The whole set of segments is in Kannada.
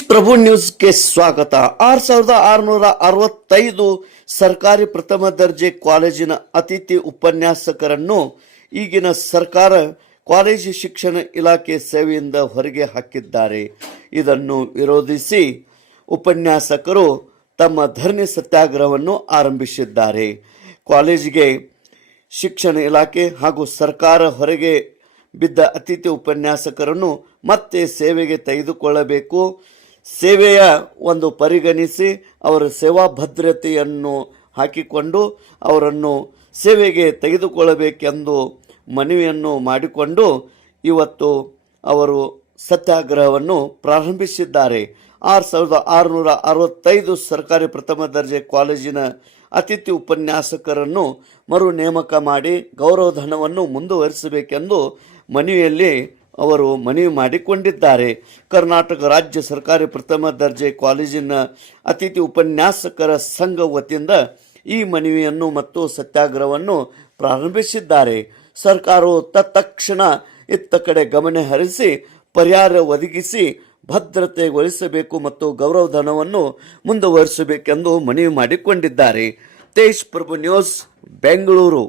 ಪ್ರಭು ನ್ಯೂಸ್ಗೆ ಸ್ವಾಗತ. ಆರ್ ಸಾವಿರದ ಆರುನೂರ ಅರವತ್ತೈದು ಸರ್ಕಾರಿ ಪ್ರಥಮ ದರ್ಜೆ ಕಾಲೇಜಿನ ಅತಿಥಿ ಉಪನ್ಯಾಸಕರನ್ನು ಈಗಿನ ಸರ್ಕಾರ ಕಾಲೇಜು ಶಿಕ್ಷಣ ಇಲಾಖೆ ಸೇವೆಯಿಂದ ಹೊರಗೆ ಹಾಕಿದ್ದಾರೆ. ಇದನ್ನು ವಿರೋಧಿಸಿ ಉಪನ್ಯಾಸಕರು ತಮ್ಮ ಧರಣಿ ಸತ್ಯಾಗ್ರಹವನ್ನು ಆರಂಭಿಸಿದ್ದಾರೆ. ಕಾಲೇಜಿಗೆ ಶಿಕ್ಷಣ ಇಲಾಖೆ ಹಾಗೂ ಸರ್ಕಾರ ಹೊರಗೆ ಬಿದ್ದ ಅತಿಥಿ ಉಪನ್ಯಾಸಕರನ್ನು ಮತ್ತೆ ಸೇವೆಗೆ ತೆಗೆದುಕೊಳ್ಳಬೇಕು. ಸೇವೆಯ ಒಂದು ಪರಿಗಣಿಸಿ ಅವರ ಸೇವಾ ಭದ್ರತೆಯನ್ನು ಹಾಕಿಕೊಂಡು ಅವರನ್ನು ಸೇವೆಗೆ ತೆಗೆದುಕೊಳ್ಳಬೇಕೆಂದು ಮನವಿಯನ್ನು ಮಾಡಿಕೊಂಡು ಇವತ್ತು ಅವರು ಸತ್ಯಾಗ್ರಹವನ್ನು ಪ್ರಾರಂಭಿಸಿದ್ದಾರೆ. ಆರು ಸಾವಿರದ ಆರುನೂರ ಅರವತ್ತೈದು ಸರ್ಕಾರಿ ಪ್ರಥಮ ದರ್ಜೆ ಕಾಲೇಜಿನ ಅತಿಥಿ ಉಪನ್ಯಾಸಕರನ್ನು ಮರು ನೇಮಕ ಮಾಡಿ ಗೌರವಧನವನ್ನು ಮುಂದುವರಿಸಬೇಕೆಂದು ಮನವಿಯಲ್ಲಿ ಅವರು ಮನವಿ ಮಾಡಿಕೊಂಡಿದ್ದಾರೆ ಕರ್ನಾಟಕ ರಾಜ್ಯ ಸರ್ಕಾರಿ ಪ್ರಥಮ ದರ್ಜೆ ಕಾಲೇಜಿನ ಅತಿಥಿ ಉಪನ್ಯಾಸಕರ ಸಂಘ ವತಿಯಿಂದ ಈ ಮನವಿಯನ್ನು ಮತ್ತು ಸತ್ಯಾಗ್ರಹವನ್ನು ಪ್ರಾರಂಭಿಸಿದ್ದಾರೆ ಸರ್ಕಾರವು ತತ್ಕ್ಷಣ ಇತ್ತ ಕಡೆ ಗಮನ ಹರಿಸಿ ಪರಿಹಾರ ಒದಗಿಸಿ ಭದ್ರತೆ ಭದ್ರತೆಗೊಳಿಸಬೇಕು ಮತ್ತು ಗೌರವಧನವನ್ನು ಮುಂದುವರಿಸಬೇಕೆಂದು ಮನವಿ ಮಾಡಿಕೊಂಡಿದ್ದಾರೆ ತೇಜ್ ಪ್ರಭು ನ್ಯೂಸ್ ಬೆಂಗಳೂರು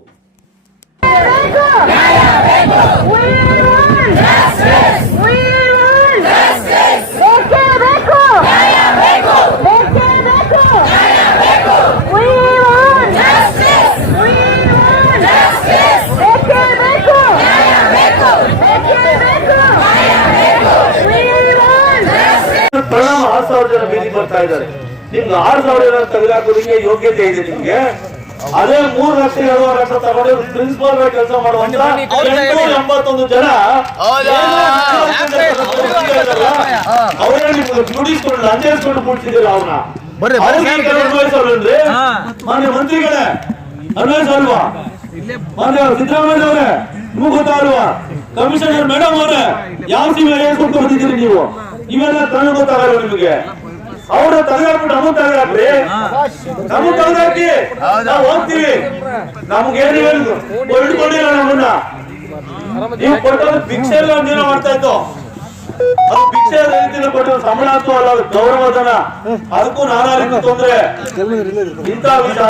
ಜನ ಬೀದಿಗೆ ಬರ್ತಾ ಇದ್ದಾರೆ. ನಿಮ್ಗೆ ಆರು ಸಾವಿರ ಜನ ತೆಗೆದಾಕೋದಕ್ಕೆ ಯೋಗ್ಯತೆ ಇದೆ ನಿಮ್ಗೆ? ಅದೇ ಮೂರು ಲಕ್ಷ ಎರಡೂವರೆ ಲಕ್ಷ ತಗೊಂಡು ಪ್ರಿನ್ಸಿಪಾಲ್ ಕೆಲಸ ಮಾಡುವಂತ ಎಂಟುನೂರ ಎಂಬತ್ತೊಂದು ಜನ ಅವರೇ ನಿಮ್ಗೆ ದುಡಿಸ್ಕೊಂಡು ಲಂಚೇಸ್ಕೊಂಡು ಬಿಡ್ತಿದ್ದೀರ ಅವ್ರನ್ನ ಅವ್ರಿಗೆ ಅನ್ವಯಿಸಲ್ವೇನ್ರಿ ಮಾನ್ಯ ಮಂತ್ರಿಗಳೇ ಅನ್ವಯಿಸಲ್ವಾ ಮಾನ್ಯ ಸಿದ್ದರಾಮಯ್ಯ ಅವರೇ ನಿಮಗೂ ಗೊತ್ತಾಗಲ್ವಾ ಕಮಿಷನರ್ ಮೇಡಮ್ ಅವರೇ ಯಾವ ಸೀಮೆ ಹೇಳ್ಕೊಂಡು ಬಂದಿದ್ದೀರಿ ನೀವು ಇವೆಲ್ಲ ಕಣ್ಣು ಗೊತ್ತಾಗಲ್ವ ನಿಮಗೆ ಅವ್ರ ತೆಗೆದಾಕ್ಬಿಟ್ಟು ನಮಗ್ ತೆಗೆದಾಕ್ರಿ ನಮಗ್ ತೆಗೆದಾಕಿ ನಾವು ಹೋಗ್ತೀವಿ. ನಮ್ಗೆ ಏನು ಹೇಳಿದ್ರು ಹಿಡ್ಕೊಂಡಿಲ್ಲ ನಮ್ಮನ್ನ. ನೀವು ಕೊಟ್ಟು ಭಿಕ್ಷೆ ಒಂದಿನ ಮಾಡ್ತಾ ಇತ್ತು ಅದು ಭಿಕ್ಷೆ ರೀತಿಯಲ್ಲಿ ಕೊಟ್ಟಿರೋ? ಸಂಬಳ ಅಥವಾ ಅಲ್ಲ ಗೌರವ ಗೌರವಧನ. ಅದಕ್ಕೂ ನಾನಾರಿಗೂ ತೊಂದ್ರೆ. ಇಂತ ವಿಚಾರ.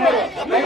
Câmara.